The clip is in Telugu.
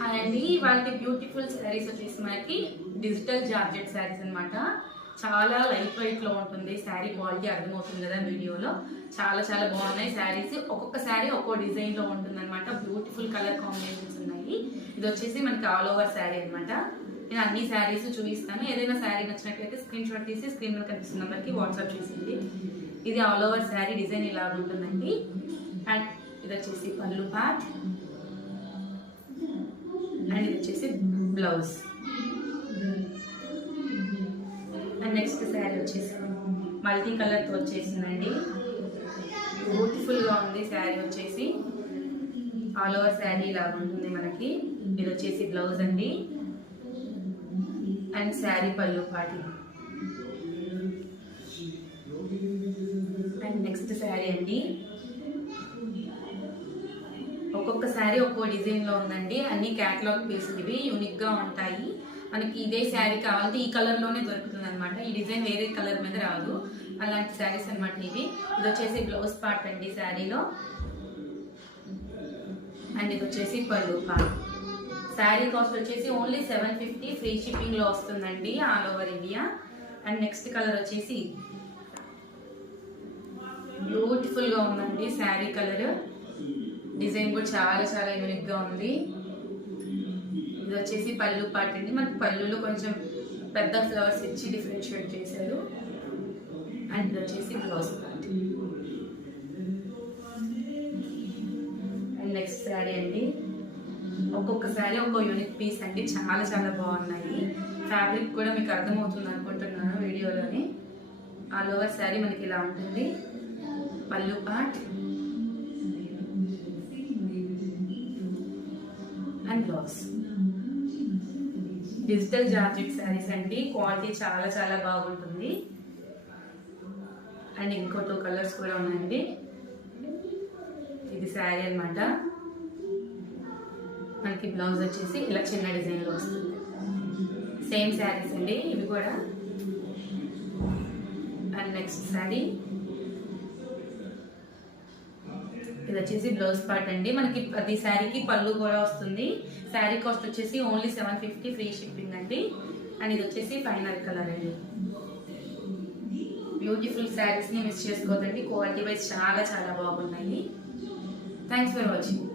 హాయ్ అండి, వాళ్ళకి బ్యూటిఫుల్ శారీస్ వచ్చేసి మనకి డిజిటల్ జార్జెట్ శారీస్ అనమాట. చాలా లైట్ వెయిట్ లో ఉంటుంది. శారీ క్వాలిటీ అర్థమవుతుంది కదా వీడియోలో. చాలా చాలా బాగున్నాయి శారీస్. ఒక్కొక్క శారీ ఒక్కో డిజైన్ లో ఉంటుంది అనమాట. బ్యూటిఫుల్ కలర్ కాంబినేషన్స్ ఉన్నాయి. ఇది వచ్చేసి మనకి ఆల్ ఓవర్ శారీ అనమాట. నేను అన్ని శారీస్ చూపిస్తాను. ఏదైనా శారీ నచ్చినట్లయితే స్క్రీన్ షాట్ తీసి స్క్రీన్ మీద కనిపిస్తున్న నెంబర్కి వాట్సాప్ చేసింది. ఇది ఆల్ ఓవర్ శారీ డిజైన్ ఇలా ఉంటుందండి. అండ్ ఇది వచ్చేసి పళ్ళు పార్ట్, అండ్ ఇది వచ్చేసి బ్లౌజ్. అండ్ నెక్స్ట్ శారీ వచ్చేసి మల్టీ కలర్తో వచ్చేసిందండి. బ్యూటిఫుల్గా ఉంది శారీ వచ్చేసి. ఆల్ ఓవర్ శారీ లాగా ఉంటుంది మనకి. ఇది వచ్చేసి బ్లౌజ్ అండి, అండ్ శారీ పళ్ళు పాటి. అండ్ నెక్స్ట్ శారీ అండి. ఒక్కొక్క శారీ ఒక్కో డిజైన్ లో ఉందండి. అన్ని క్యాటలాగ్ పీసులు ఇవి యూనిక్ గా ఉంటాయి. మనకి ఇదే శారీ కావాలంటే ఈ కలర్ లోనే దొరుకుతుంది అనమాట. ఈ డిజైన్ వేరే కలర్ మీద రాదు. అలాంటి శారీస్ అనమాట ఇవి. ఇది వచ్చేసి బ్లౌజ్ పార్ట్ అండి శారీలో, అండ్ ఇది వచ్చేసి పళ్ళు పార్ట్. శారీ కాస్ట్ వచ్చేసి ఓన్లీ 750, ఫ్రీ షిప్పింగ్ లో వస్తుందండి all over India. And next colour వచ్చేసి బ్యూటిఫుల్ గా ఉందండి శారీ కలర్. డిజైన్ కూడా చాలా చాలా యూనిక్ గా ఉంది. ఇది వచ్చేసి పళ్ళు పార్ట్ అండి. మనకి పళ్ళులో కొంచెం పెద్ద ఫ్లవర్స్ ఇచ్చి డిఫరెన్షియేట్ చేశారు. అండ్ ఇది వచ్చేసి blouse part. And next sari అండి. ఒక్కొక్క శారీ ఒక్కొక్క యూనిక్ పీస్ అండి. చాలా చాలా బాగున్నాయి. ఫ్యాబ్రిక్ కూడా మీకు అర్థమవుతుంది అనుకుంటున్నాను వీడియోలోని. ఆల్ ఓవర్ శారీ మనకి ఇలా ఉంటుంది. పళ్ళు part and blouse. Digital georgette saris అండి. క్వాలిటీ చాలా చాలా బాగుంటుంది. అండ్ ఇంకో 2 కలర్స్ కూడా ఉన్నాయండి. ఇది శారీ అనమాట. మనకి బ్లౌజ్ వచ్చేసి ఇలా చిన్న డిజైన్ లో వస్తుంది. సేమ్ శారీస్ అండి ఇవి కూడా. And next sari. ఇది వచ్చేసి బ్లౌజ్ పార్ట్ అండి. మనకి ప్రతి శారీకి పళ్ళు కూడా వస్తుంది. శారీ కాస్ట్ వచ్చేసి ఓన్లీ 750, ఫ్రీ షిప్పింగ్ అండి. అండ్ ఇది వచ్చేసి ఫైనల్ కలర్ అండి. బ్యూటిఫుల్ శారీస్ ని మిస్ చేసుకోవద్దండి. క్వాలిటీ వైజ్ చాలా చాలా బాగున్నాయి. Thanks for watching.